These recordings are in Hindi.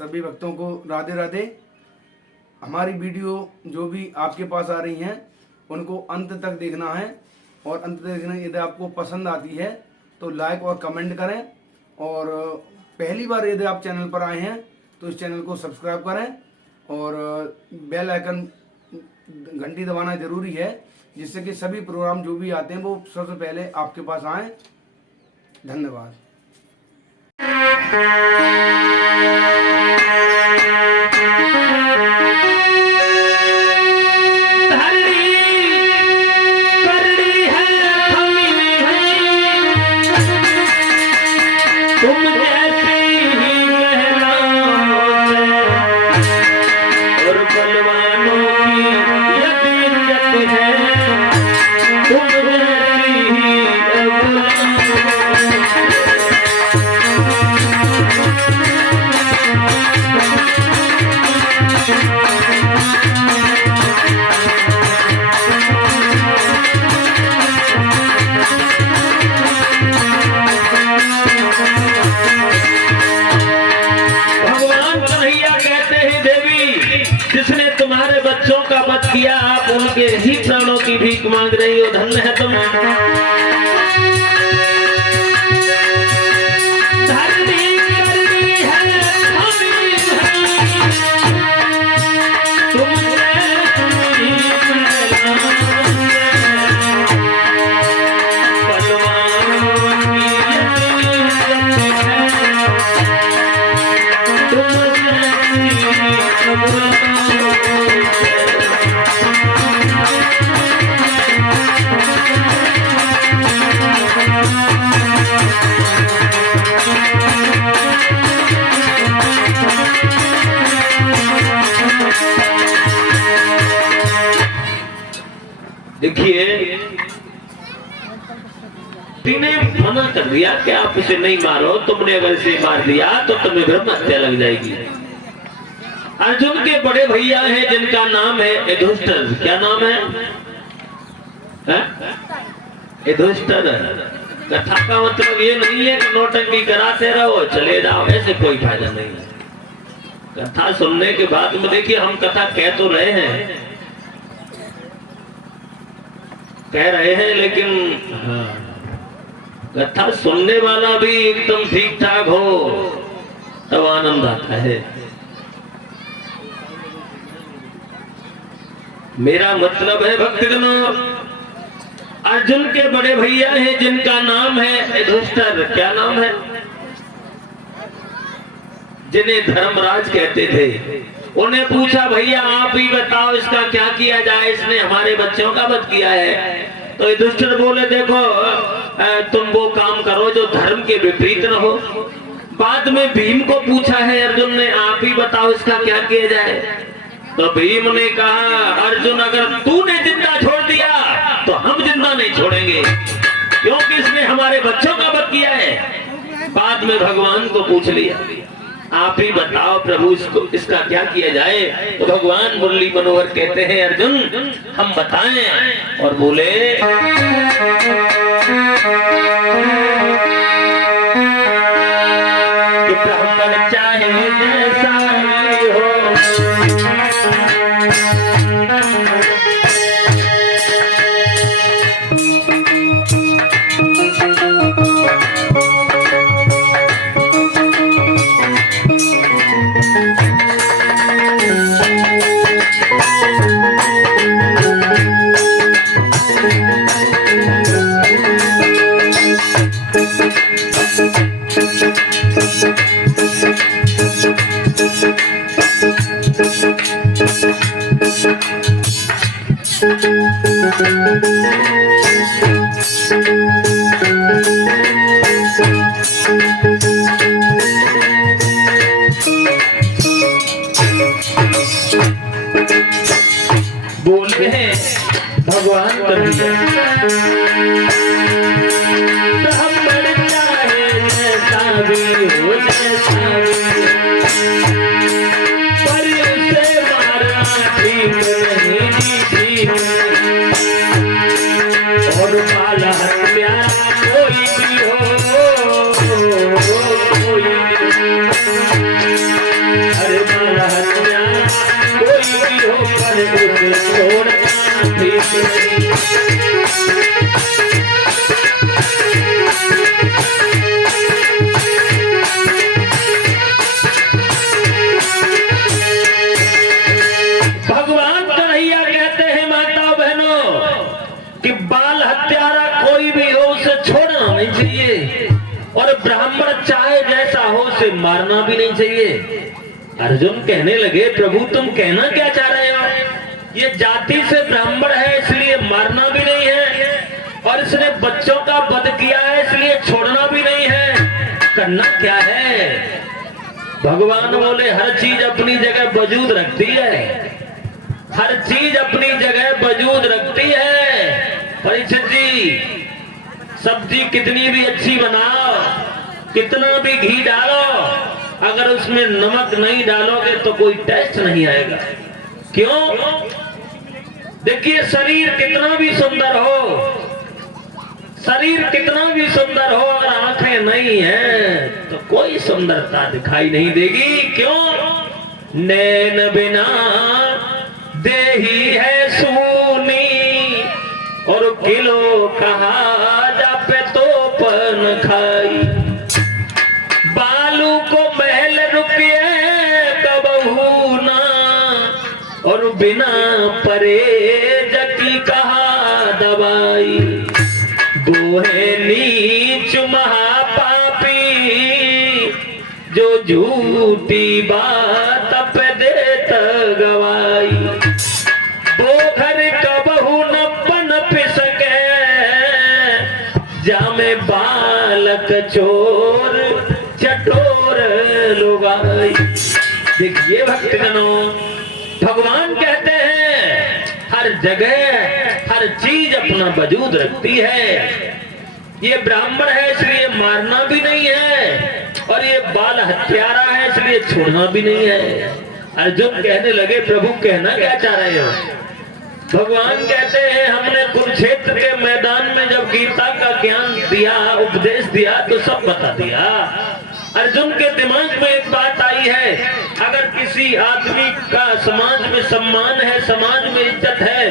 सभी भक्तों को राधे राधे। हमारी वीडियो जो भी आपके पास आ रही हैं उनको अंत तक देखना है, और अंत तक देखना, यदि आपको पसंद आती है तो लाइक और कमेंट करें, और पहली बार यदि आप चैनल पर आए हैं तो इस चैनल को सब्सक्राइब करें, और बेल आइकन घंटी दबाना जरूरी है, जिससे कि सभी प्रोग्राम जो भी आते हैं वो सबसे पहले आपके पास आए। धन्यवाद। किया आप उनके ही प्राणों की भीख मांग रही हो, धन्य है तुम। देखिए, तुमने मना कर दिया कि आप इसे नहीं मारो, तुमने अगर इसे मार दिया तो तुम्हें ब्रह्म हत्या लग जाएगी। अर्जुन के बड़े भैया हैं जिनका नाम है युधिष्ठिर। क्या नाम है? युधिष्ठिर। कथा का मतलब ये नहीं है कि नौटंकी कराते रहो चले जाओ, ऐसे कोई फायदा नहीं है। कथा सुनने के बाद में देखिए, हम कथा कह तो रहे हैं, लेकिन कथा सुनने वाला भी एकदम ठीक ठाक हो तब आनंद आता है। मेरा मतलब है भक्तजनों, अर्जुन के बड़े भैया हैं जिनका नाम है युधिष्ठिर। क्या नाम है? जिन्हें धर्मराज कहते थे। उन्हें पूछा, भैया आप ही बताओ इसका क्या किया जाए, इसने हमारे बच्चों का वध किया है। तो युधिष्ठिर बोले, देखो तुम वो काम करो जो धर्म के विपरीत न हो। बाद में भीम को पूछा है अर्जुन ने, आप ही बताओ इसका क्या किया जाए। तो भीम ने कहा, अर्जुन अगर तूने जिंदा छोड़ दिया तो हम जिंदा नहीं छोड़ेंगे, क्योंकि इसने हमारे बच्चों का वध किया है। बाद में भगवान को पूछ लिया, आप ही बताओ प्रभु इसका क्या किया जाए। तो भगवान मुरली मनोहर कहते हैं, अर्जुन हम बताएं, और बोले कि ब्राह्मण चाहे जैसा ही हो, बोलते हैं भगवान कन्हैया, ब्राह्मण चाहे जैसा भी हो, जैसा भी, पर उसे मारना ठीक नहीं, ठीक। और काला प्यारा कोई भी हो, कोई मारना भी नहीं चाहिए। अर्जुन कहने लगे प्रभु तुम कहना क्या चाह रहे हो? ये जाति से ब्राह्मण है इसलिए मारना भी नहीं है, और इसने बच्चों का वध किया है इसलिए छोड़ना भी नहीं है, करना क्या है? भगवान बोले हर चीज अपनी जगह वजूद रखती है, हर चीज अपनी जगह वजूद रखती है। परीक्षित जी, सब्जी कितनी भी अच्छी बनाओ, कितना भी घी डालो, अगर उसमें नमक नहीं डालोगे तो कोई टेस्ट नहीं आएगा। क्यों? देखिए शरीर कितना भी सुंदर हो, शरीर कितना भी सुंदर हो, अगर आंखें नहीं है तो कोई सुंदरता दिखाई नहीं देगी। क्यों? नैन बिना देही है सूनी, और किलो कहा जापे तो पन खाई। बालू को महल रुपये कबहू ना, और बिना परहेज की कहा दवाई। वो है नीच महापापी जो झूठी बात पे देत गवाई। वो घर कबहू न पनप सके जामे बालक चोर चटोर लुगाई। देखिए भक्तजनों, भगवान कहते हैं हर जगह हर चीज अपना वजूद रखती है। ये ब्राह्मण है इसलिए मारना भी नहीं है, और ये बाल हत्यारा है इसलिए छोड़ना भी नहीं है। अर्जुन कहने लगे प्रभु कहना क्या चाह रहे हो? भगवान कहते हैं हमने कुरुक्षेत्र के मैदान में जब गीता का ज्ञान दिया, उपदेश दिया तो सब बता दिया। अर्जुन के दिमाग में एक बात आई है, अगर किसी आदमी का समाज में सम्मान है, समाज में इज्जत है,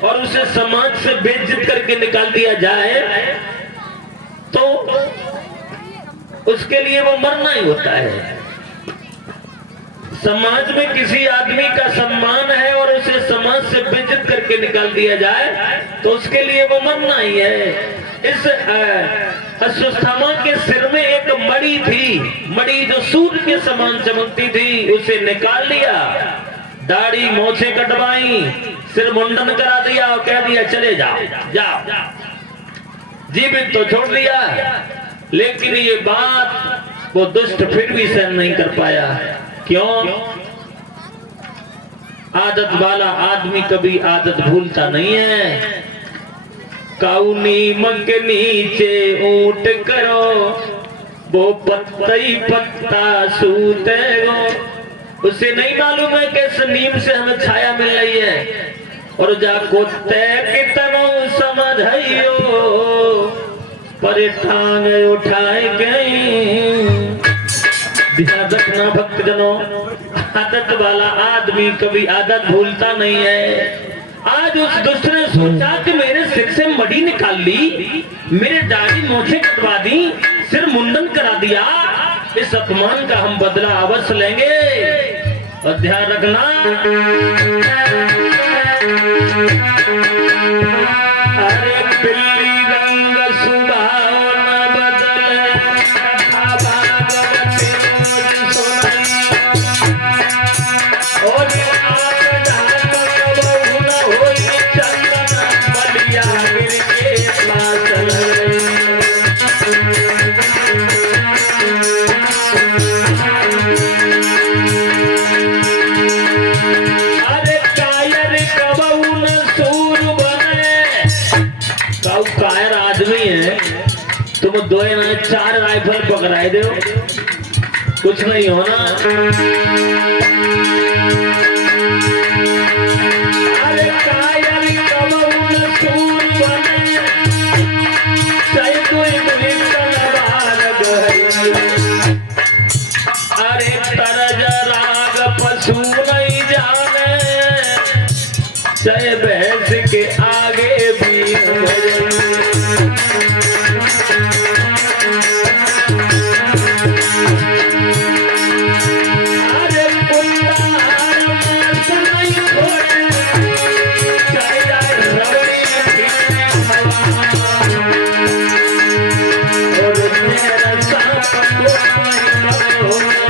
और उसे समाज से बेइज्जत करके निकाल दिया जाए तो उसके लिए वो मरना ही होता है। समाज में किसी आदमी का सम्मान है और उसे समाज से बेइज्जत करके निकाल दिया जाए तो उसके लिए वो मरना ही है। इस अश्वत्थामा के सिर में एक मणि थी, मणि जो सूर्य के समान चमकती थी, उसे निकाल लिया, दाढ़ी मोछे कटवाई, सिर मुंडन करा दिया और कह दिया चले जाओ जाओ। जीवित तो छोड़ दिया, लेकिन ये बात वो दुष्ट फिर भी सहन नहीं कर पाया। क्यों? आदत वाला आदमी कभी आदत भूलता नहीं है। काउनी मग के नीचे ऊंट करो, वो पत्ता ही पत्ता सूते गो। उसे नहीं मालूम है कि इस नीम से हमें छाया मिल रही है, और जाको तय कितनो समझाइयो पर टांग उठाए गई। ध्यान रखना भक्तजनों, आदत वाला आदमी कभी आदत भूलता नहीं है। आज उस दुष्ट ने सोचा कि मेरे सिर से मड़ी निकाल ली, मेरे दाढ़ी मोछे कटवा दी, सिर मुंडन करा दिया, इस अपमान का हम बदला अवश्य लेंगे। और ध्यान रखना, अरे बिल्ली रंग सुभाव न बदले, और कायर आदमी है, तुम 2 या 4 राइफल पकड़ाए दो, कुछ नहीं होना। अरे कायर कबूल सूर बने, चाहे कोई तलवार गई। अरे तरज राग पशु नहीं जाने, चाहे भैंस के आगे भी और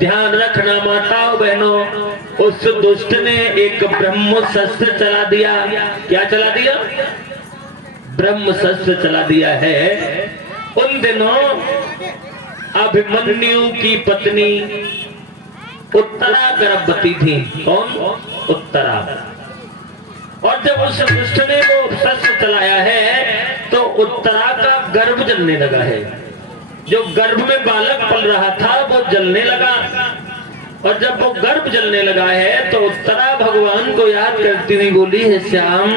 ध्यान रखना माताओं बहनों, उस दुष्ट ने एक ब्रह्मशस्त्र चला दिया। क्या चला दिया? ब्रह्मशस्त्र चला दिया है। उन दिनों अभिमन्यु की पत्नी उत्तरा गर्भवती थी। कौन? उत्तरा। और जब उस दुष्ट ने वो शस्त्र चलाया है तो उत्तरा का गर्भ जलने लगा है। जो गर्भ में बालक पल रहा था वो जलने लगा, और जब वो गर्भ जलने लगा है तो उत्तरा भगवान को याद करती हुई बोली है, श्याम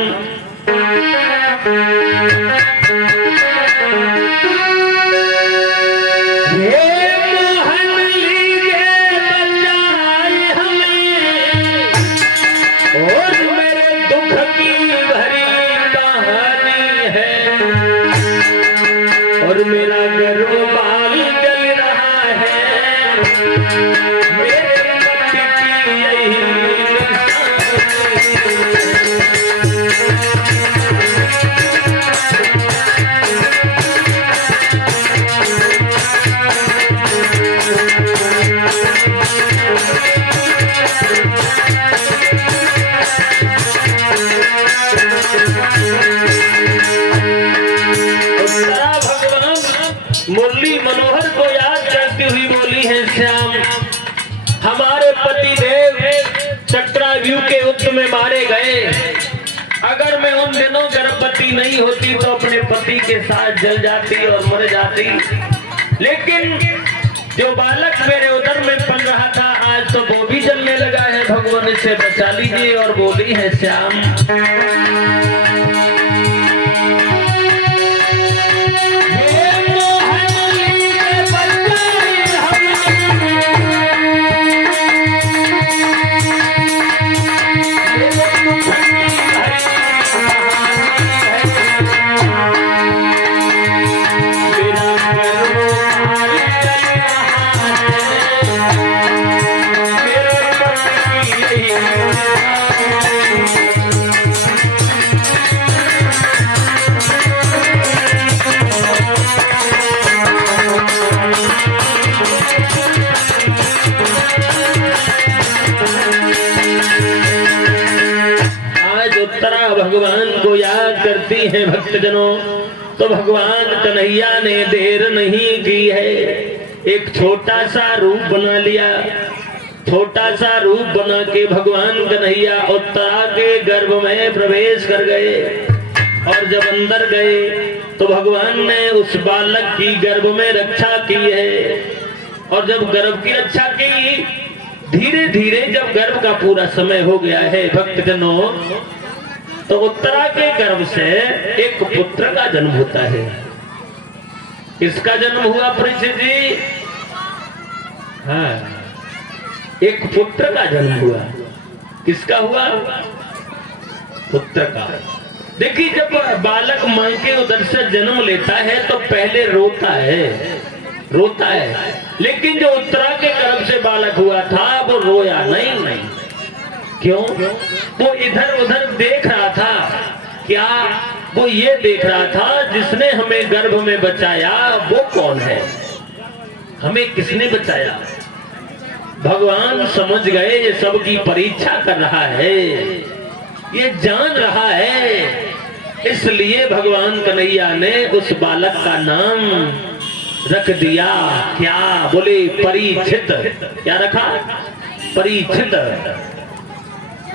और मेरा गर्भपाल जल रहा है, मेरे पति की यही मुरली मनोहर को याद करती हुई बोली है, श्याम हमारे पति देव चक्रव्यूह के युद्ध में मारे गए। अगर मैं उन दिनों गर्भवती नहीं होती तो अपने पति के साथ जल जाती और मर जाती, लेकिन जो बालक मेरे उदर में पल रहा था आज तो वो भी जलने लगा है। भगवान इसे बचा लीजिए। और बोली है, श्याम भगवान को याद करती हैं भक्तजनों, तो भगवान कन्हैया ने देर नहीं की है। एक छोटा सा रूप बना लिया। छोटा सा रूप बना के भगवान कन्हैया उत्तरा के गर्भ में प्रवेश कर गए। और जब अंदर गए तो भगवान ने उस बालक की गर्भ में रक्षा की है। और जब गर्भ की रक्षा की, धीरे धीरे जब गर्भ का पूरा समय हो गया है भक्तजनों, तो उत्तरा के गर्भ से एक पुत्र का जन्म होता है। किसका जन्म हुआ परीक्षित जी? हाँ, एक पुत्र का जन्म हुआ। किसका हुआ? पुत्र का। देखिए, जब बालक मां के उदर से जन्म लेता है तो पहले रोता है, लेकिन जो उत्तरा के गर्भ से बालक हुआ था वो रोया नहीं। क्यों? वो इधर उधर देख रहा था। क्या? वो ये देख रहा था जिसने हमें गर्भ में बचाया वो कौन है, हमें किसने बचाया। भगवान समझ गए ये सबकी परीक्षा कर रहा है, ये जान रहा है। इसलिए भगवान कन्हैया ने उस बालक का नाम रख दिया। क्या? बोले परीक्षित। क्या रखा? परीक्षित।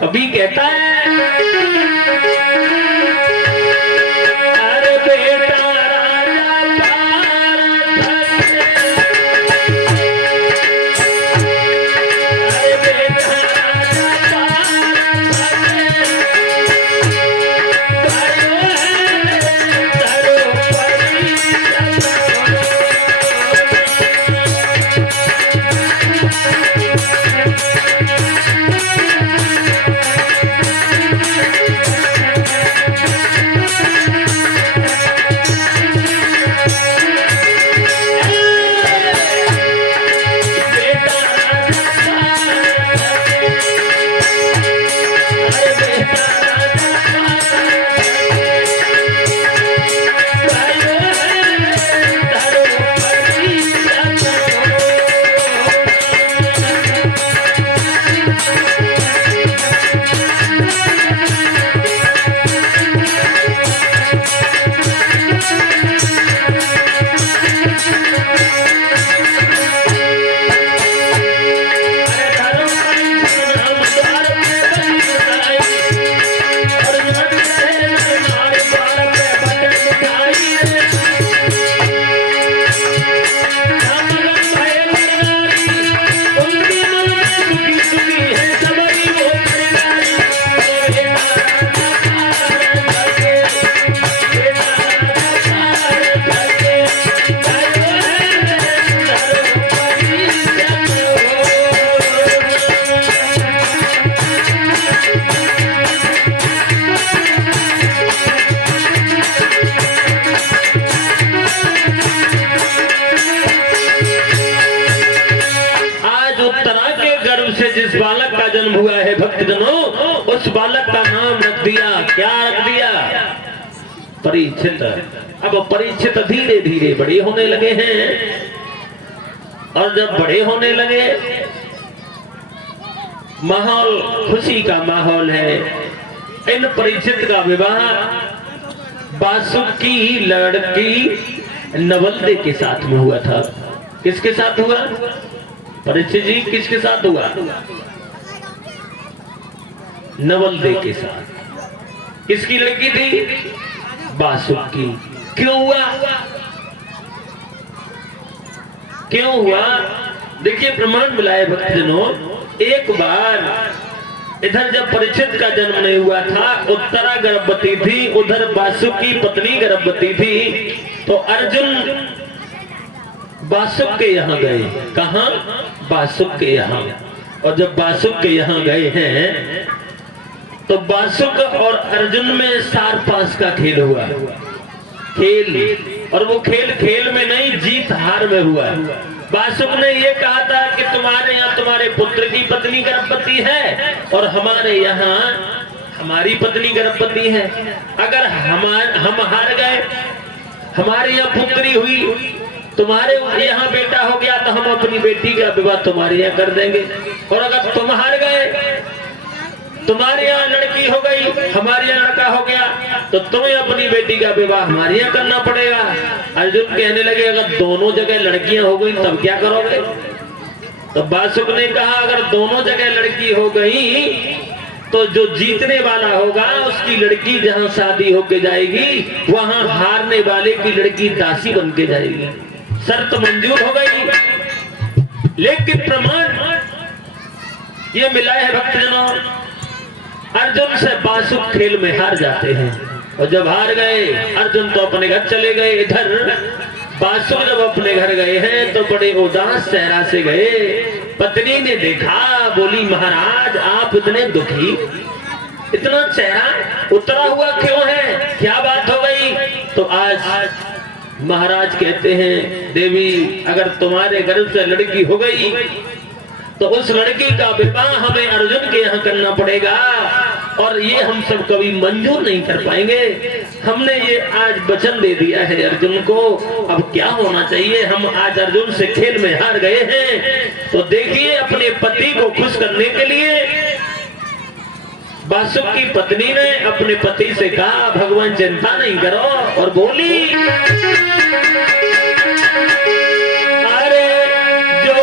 अभी कहता है, अरे बेटा जन्म हुआ है भक्तजनों, उस बालक का नाम रख दिया, क्या रख दिया? परीक्षित। अब परीक्षित धीरे धीरे बड़े होने लगे हैं, और जब बड़े होने लगे, माहौल खुशी का माहौल है। इन परीक्षित का विवाह बासुक की लड़की नवलदे के साथ में हुआ था। किसके साथ हुआ? परीक्षित जी किसके साथ हुआ? नवलदे के साथ। किसकी लड़की थी? बासुक की। क्यों हुआ? क्यों हुआ? देखिए प्रमाण मिला है भक्तजनों। एक बार इधर जब परीक्षित का जन्म नहीं हुआ था, उत्तरा गर्भवती थी, उधर बासुक की पत्नी गर्भवती थी, तो अर्जुन बासुक के यहाँ गए। कहाँ? बासुक के यहाँ। और जब बासुक के यहाँ गए हैं तो बासुक और अर्जुन में सार पास का खेल हुआ। खेल, और वो खेल खेल में नहीं, जीत हार में हुआ। बासुक ने ये कहा था कि तुम्हारे यहाँ तुम्हारे पुत्र की पत्नी गर्भवती है और हमारे यहाँ हमारी पत्नी गर्भवती है। अगर हम हार गए, हमारे यहाँ पुत्री हुई, तुम्हारे यहाँ बेटा हो गया, तो हम अपनी बेटी का विवाह तुम्हारे यहाँ कर देंगे। और अगर तुम हार गए, तुम्हारे यहाँ लड़की हो गई, हमारे यहाँ लड़का हो गया, तो तुम्हें अपनी बेटी का विवाह हमारे यहाँ करना पड़ेगा। अर्जुन कहने लगे अगर दोनों जगह लड़कियां हो गई तब क्या करोगे? तो बासुक ने कहा अगर दोनों जगह लड़की हो गई तो जो जीतने वाला होगा उसकी लड़की जहां शादी होके जाएगी, वहां हारने वाले की लड़की दासी बन के जाएगी। शर्त मंजूर हो गई। लेकिन प्रमाण ये मिला है भक्तजनों, अर्जुन से बासुक खेल में हार जाते हैं। और जब हार गए, अर्जुन तो अपने घर चले गए। इधर बासुक जब अपने घर गए हैं तो बड़े उदास चेहरा से गए। पत्नी ने देखा, बोली महाराज आप इतने दुखी, इतना चेहरा उतरा हुआ क्यों है, क्या बात हो गई? तो आज महाराज कहते हैं देवी अगर तुम्हारे गर्भ से लड़की हो गई तो उस लड़की का विवाह हमें अर्जुन के यहाँ करना पड़ेगा, और ये हम सब कभी मंजूर नहीं कर पाएंगे। हमने ये आज वचन दे दिया है अर्जुन को, अब क्या होना चाहिए? हम आज अर्जुन से खेल में हार गए हैं, तो देखिए अपने पति को खुश करने के लिए बासुक की पत्नी ने अपने पति से कहा भगवान चिंता नहीं करो, और बोली अरे जो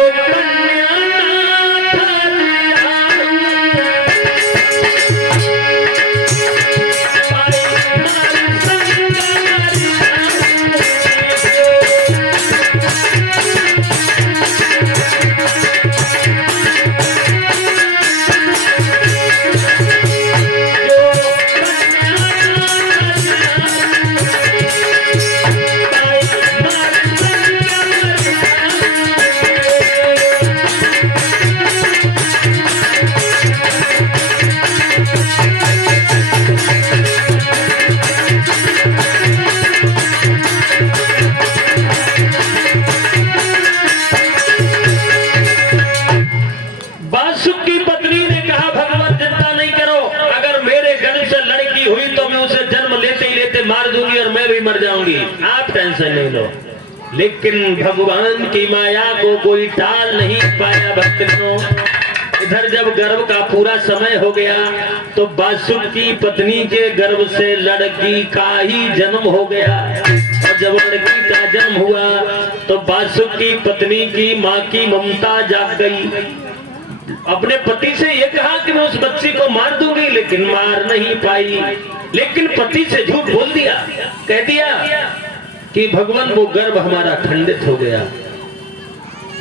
मर जाऊंगी, आप टेंशन नहीं लो। लेकिन भगवान की माया को कोई टाल नहीं पाया भक्तों। इधर जब गर्भ का पूरा समय हो गया तो बासुक की पत्नी के गर्भ से लड़की का ही जन्म हो गया। और जब लड़की का जन्म हुआ तो बासुक की पत्नी की माँ की ममता जाग गई। अपने पति से ये कहा कि मैं उस बच्ची को मार दूंगी, लेकिन मार नहीं पाई। लेकिन पति से झूठ बोल दिया, कह दिया कि भगवान वो गर्भ हमारा खंडित हो गया,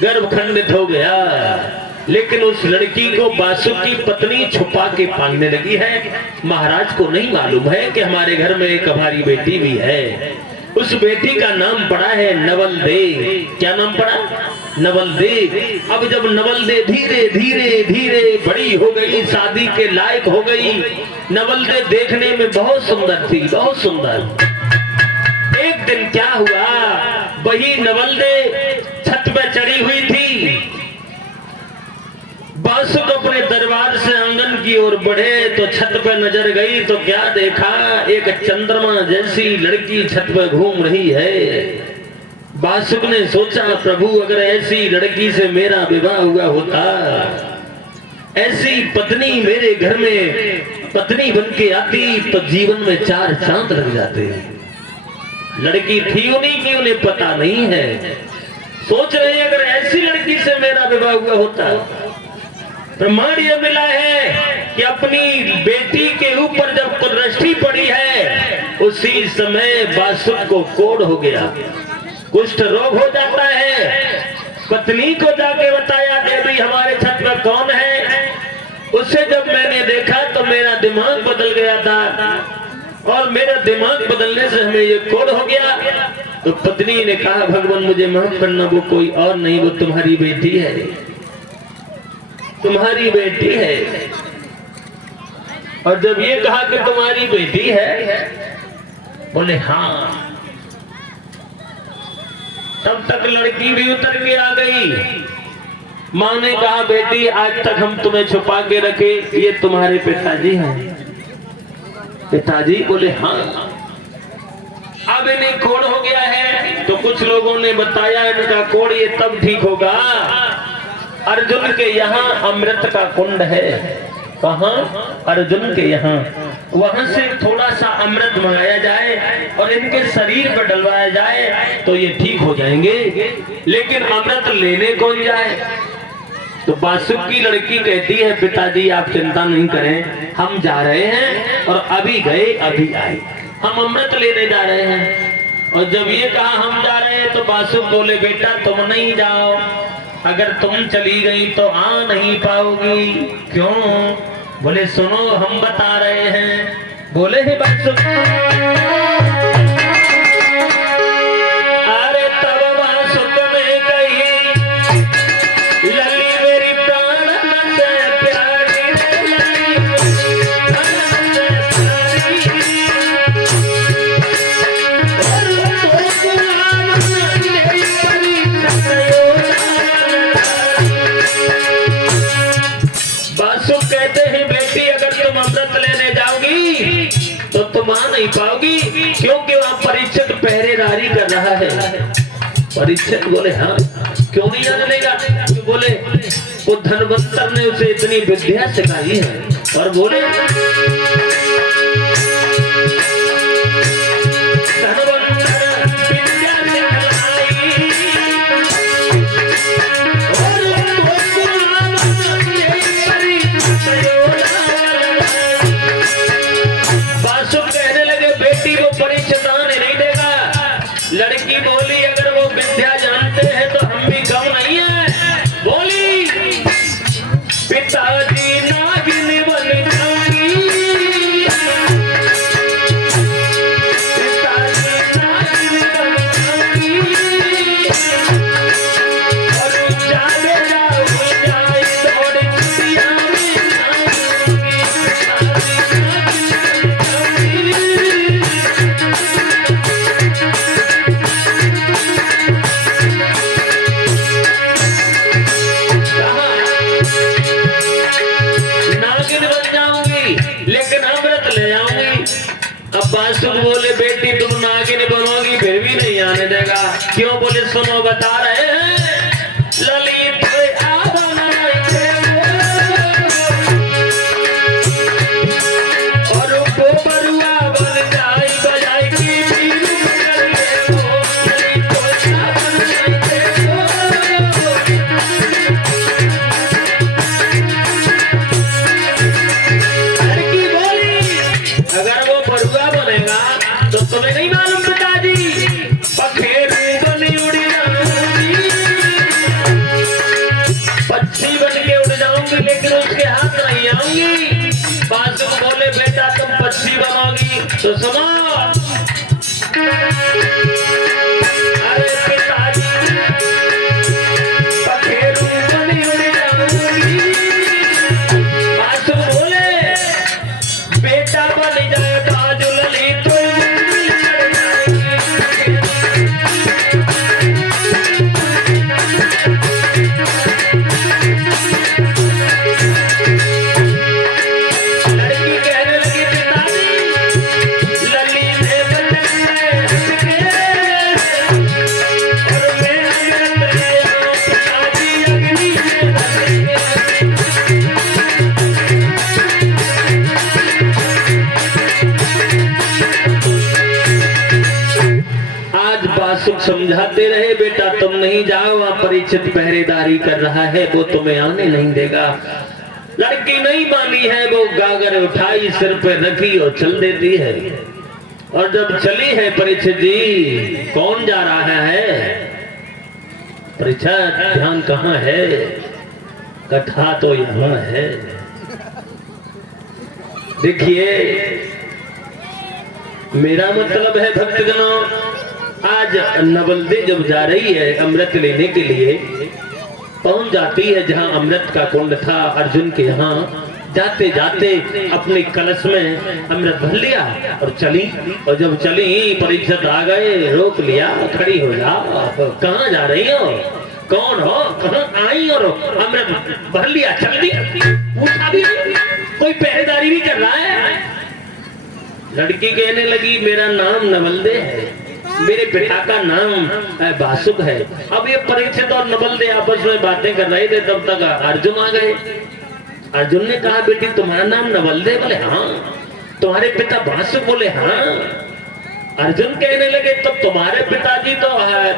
गर्भ खंडित हो गया। लेकिन उस लड़की को बासुक की पत्नी छुपा के पालने लगी है। महाराज को नहीं मालूम है कि हमारे घर में एक हमारी बेटी भी है। उस बेटी का नाम पड़ा है नवलदे। क्या नाम पड़ा? नवलदे। अब जब नवलदे धीरे धीरे धीरे बड़ी हो गई, शादी के लायक हो गई, नवलदे देखने में बहुत सुंदर थी, बहुत सुंदर। एक दिन क्या हुआ, वही नवलदे छत पे चढ़ी हुई थी, बासुक अपने दरबार से आंगन की ओर बढ़े तो छत पे नजर गई तो क्या देखा, एक चंद्रमा जैसी लड़की छत पे घूम रही है। बासुक ने सोचा, प्रभु अगर ऐसी लड़की से मेरा विवाह हुआ होता, ऐसी पत्नी मेरे घर में पत्नी बन के आती तो जीवन में 4 चांद लग जाते। लड़की थी उन्हीं की, उन्हें पता नहीं है। सोच रहे अगर ऐसी लड़की से मेरा विवाह हुआ होता। प्रमाण यह मिला है कि अपनी बेटी के ऊपर जब दृष्टि पड़ी है उसी समय बासुक को कोढ़ हो गया, कुष्ठ रोग हो जाता है। पत्नी को जाके बताया, देवी हमारे छत पर कौन है। उसे जब मैंने देखा तो मेरा दिमाग बदल गया था और मेरा दिमाग बदलने से हमें ये कोढ़ हो गया। तो पत्नी ने कहा, भगवान मुझे माफ करना, वो कोई और नहीं, वो तुम्हारी बेटी है, तुम्हारी बेटी है। और जब ये कहा कि तुम्हारी बेटी है, बोले हाँ। तब तक लड़की भी उतर के आ गई। माँ ने कहा, बेटी आज तक हम तुम्हें छुपा के रखे, ये तुम्हारे पिताजी हैं। पिताजी? बोले हाँ। अब इन्हें कोढ़ हो गया है। तो कुछ लोगों ने बताया इनका कोढ़ ये तब ठीक होगा, अर्जुन के यहाँ अमृत का कुंड है। कहाँ? अर्जुन के यहाँ। वहां से थोड़ा सा अमृत मंगाया जाए और इनके शरीर पर डलवाया जाए तो ये ठीक हो जाएंगे। लेकिन अमृत लेने कौन जाए? तो बासुक की लड़की कहती है, पिताजी आप चिंता नहीं करें, हम जा रहे हैं और अभी गए अभी आए, हम अमृत लेने जा रहे हैं। और जब ये कहा हम जा रहे हैं तो बासुक बोले, बेटा तुम नहीं जाओ, अगर तुम चली गई तो आ नहीं पाओगी। क्यों? बोले सुनो हम बता रहे हैं। बोले हे बासुक, अरे तब बासुक में कही, लली मेरी प्राण से प्यारी, लली बासुक कहते हैं, बेटी अगर तुम अमृत लेने जाओगी तो तुम आ नहीं पाओगी, क्योंकि वहां परीक्षक पहरेदारी कर रहा है। परीक्षक बोले हाँ, क्यों नहीं आने देगा? बोले वो धनवंतर ने उसे इतनी विद्या सिखाई है। और बोले लड़की बोली, अगर वो विद्या जानते हैं तो हम भी कम नहीं है। बोली पिताजी नागिन बन जाऊंगी, पिताजी नागिन बन जाऊंगी, और जागे जाओ जाए दौड़ कुटिया में जाऊंगी, लेकिन अमृत ले आऊंगी। अब बासुक बोले, बेटी तुम नागिन बनोगी फिर भी नहीं आने देगा। क्यों? बोले सुनो बता रहे हैं, ललित और वो बरुआ बन जाए बजाई की अगर वो बरुआ बनेगा तो तुम्हें नहीं मालूम पिताजी, पखेरू बनी उड़ जाऊंगी, पक्षी बन के उड़ जाऊंगी, लेकिन उसके हाथ नहीं आऊंगी। बासुक बोले, बेटा तुम पक्षी बनोगी तो सुनो, अरे पिताजी पखेरू बनी उड़ जाऊंगी। बासुक बोले, बेटा बन जाए बाजू लली तो बासुक समझाते रहे, बेटा तुम नहीं जाओ, वहां परीक्षित पहरेदारी कर रहा है, वो तुम्हें आने नहीं देगा। लड़की नहीं मानी है, वो गागर उठाई सिर पे रखी और चल देती है। और जब चली है परीक्षित जी, कौन जा रहा है? परीक्षित ध्यान कहाँ है? कथा तो यहाँ है। देखिए मेरा मतलब है भक्तजनों, आज नवलदे जब जा रही है अमृत लेने के लिए, पहुंच जाती है जहां अमृत का कुंड था अर्जुन के यहाँ। जाते जाते अपने कलश में अमृत भर लिया और चली। और जब चली परीक्षित आ गए, रोक लिया, खड़ी हो जा, कहाँ जा रही हो, कौन हो, कहाँ आई? और अमृत भर लिया, चल दी, पूछा भी, कोई पहरेदारी भी कर रहा है? लड़की कहने लगी मेरा नाम नवलदे है, मेरे पिता का नाम बासुक है। अब ये परीक्षित और नवलदे आपस में बातें कर रहे थे, तब तक अर्जुन आ गए। अर्जुन ने कहा बेटी तुम्हारा नाम नवलदे? बोले हाँ। तुम्हारे पिता बासुक? बोले हाँ। अर्जुन कहने लगे तब तुम्हारे पिताजी तो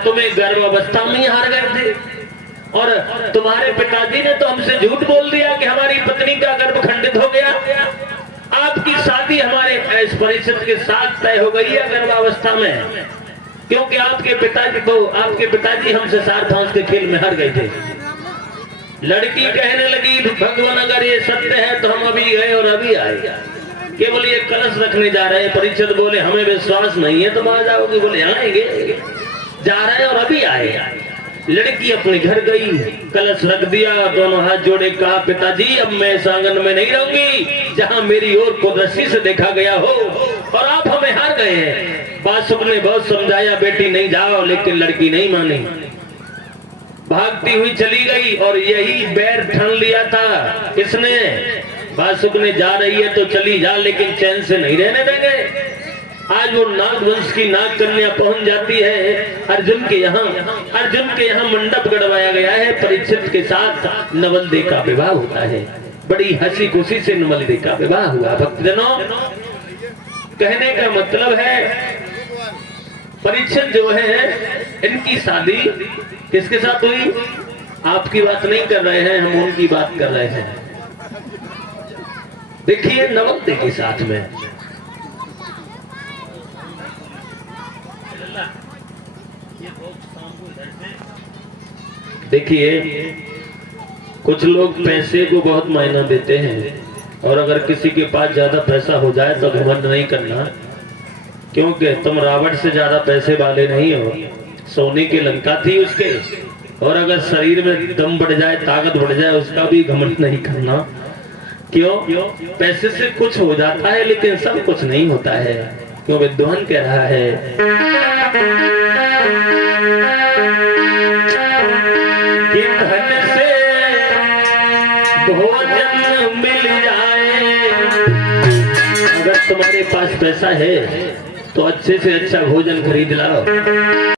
तुम्हें गर्भावस्था में ही हार गए थे, और तुम्हारे पिताजी ने तो हमसे झूठ बोल दिया कि हमारी पत्नी का गर्भ खंडित हो गया। आपकी शादी हमारे इस परीक्षित के साथ तय हो गई है गर्भावस्था में, क्योंकि आपके पिताजी हमसे सार फांस के खेल में हार गए थे। लड़की कहने लगी भगवान अगर ये सत्य है तो हम अभी गए और अभी आए, केवल ये कलश रखने जा रहे हैं। परीक्षित बोले हमें विश्वास नहीं है तुम आ जाओगे? बोले आएंगे, जा रहे हैं और अभी आए। लड़की अपने घर गई, कलश रख दिया, दोनों हाथ जोड़े, कहा पिताजी अब मैं इस आंगन में नहीं रहूंगी जहां मेरी ओर कुदरती से देखा गया हो, और आप हमें हार गए हैं। बासुक ने बहुत समझाया बेटी नहीं जाओ, लेकिन लड़की नहीं मानी, भागती हुई चली गई। और यही बैर ठान लिया था इसने, बासुक ने जा रही है तो चली जा, लेकिन चैन से नहीं रहने देंगे। आज वो नाग वंश की नाग कन्या पहुंच जाती है अर्जुन के यहाँ। अर्जुन के यहाँ मंडप गड़वाया गया है, परीक्षित के साथ नवलदे का विवाह होता है। बड़ी हंसी खुशी से नवलदे का विवाह हुआ। भक्तजनों कहने का मतलब है परीक्षित जो है इनकी शादी किसके साथ हुई? आपकी बात नहीं कर रहे हैं, हम उनकी बात कर रहे हैं। देखिए नवलदे के साथ में देखिए कुछ लोग पैसे को बहुत मायना देते हैं, और अगर किसी के पास ज्यादा पैसा हो जाए तो घमंड नहीं करना, क्योंकि तुम रावण से ज्यादा पैसे वाले नहीं हो। सोने की लंका थी उसके, और अगर शरीर में दम बढ़ जाए, ताकत बढ़ जाए, उसका भी घमंड नहीं करना। क्यों? पैसे से कुछ हो जाता है लेकिन सब कुछ नहीं होता है। क्यों? विद्वान कह रहा है कि धन से भोजन मिल जाए, अगर तुम्हारे पास पैसा है तो अच्छे से अच्छा भोजन खरीद लाओ।